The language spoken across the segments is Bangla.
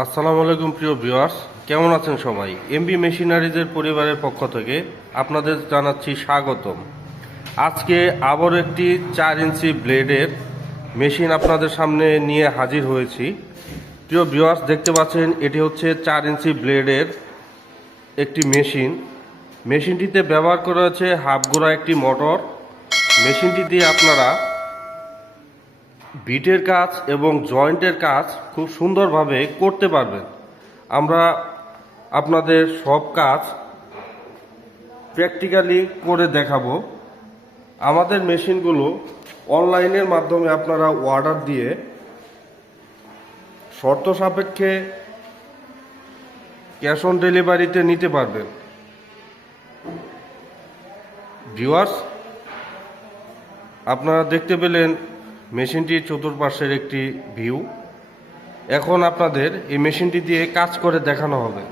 আসসালামু আলাইকুম, প্রিয় ভিউয়ার্স। কেমন আছেন সবাই? এমবি মেশিনারিজের পরিবারের পক্ষ থেকে আপনাদের জানাচ্ছি স্বাগতম। আজকে আবার একটি চার ইঞ্চি ব্লেডের মেশিন আপনাদের সামনে নিয়ে হাজির হয়েছি। প্রিয় ভিউয়ার্স, দেখতে পাচ্ছেন, এটি হচ্ছে চার ইঞ্চি ব্লেডের একটি মেশিন। মেশিনটিতে ব্যবহার করা হয়েছে হাফ গোড়া একটি মোটর। মেশিনটি দিয়ে আপনারা বিটের কাজ এবং জয়েন্টের কাজ খুব সুন্দরভাবে করতে পারবেন। আমরা আপনাদের সব কাজ প্র্যাকটিক্যালি করে দেখাবো। আমাদের মেশিনগুলো অনলাইনের মাধ্যমে আপনারা অর্ডার দিয়ে শর্ত সাপেক্ষে ক্যাশ অন ডেলিভারিতে নিতে পারবেন। ভিউয়ার্স আপনারা দেখতে পেলেন মেশিনটির চতুর্পাশের একটি ভিউ। এখন আপনাদের এই মেশিনটি দিয়ে কাজ করে দেখানো হবে।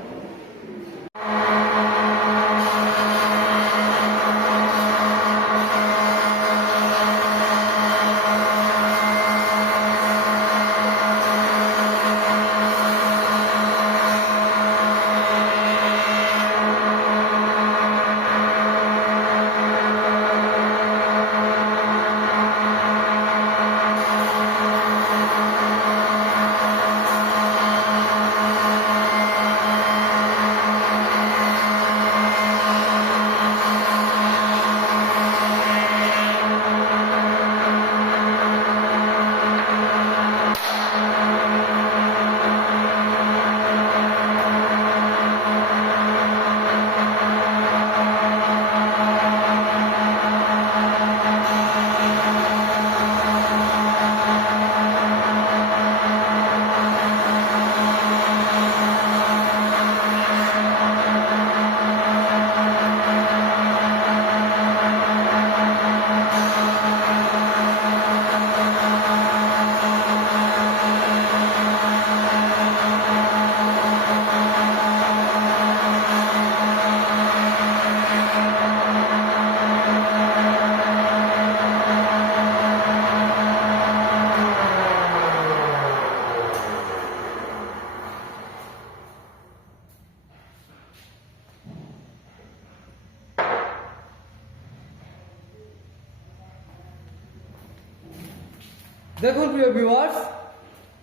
দেখুন প্রিয় ভিউয়ার্স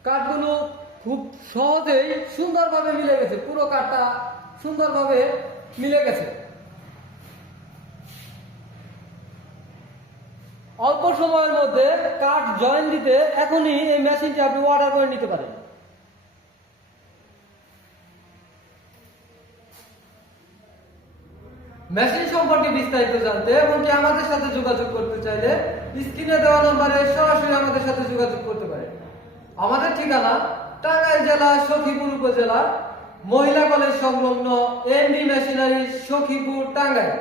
কাঠগুলো খুব সহজেই সুন্দরভাবে মিলে গেছে, পুরো কাঠটা সুন্দরভাবে মিলে গেছে। অল্প সময়ের মধ্যে কাঠ জয়েন দিতে এখনই এই মেশিনটি আপনি অর্ডার করে নিতে পারেন। মেশিন সম্পর্কে বিস্তারিত জানতে এমনকি আমাদের সাথে যোগাযোগ করতে চাইলে স্ক্রিনে দেওয়া নম্বরে সরাসরি আমাদের সাথে যোগাযোগ করতে পারে আমাদের ঠিকানা টাঙ্গাইল জেলা, সখীপুর উপজেলা, মহিলা কলেজ সংলগ্ন এমডি মেশিনারি, সখীপুর, টাঙ্গাইল।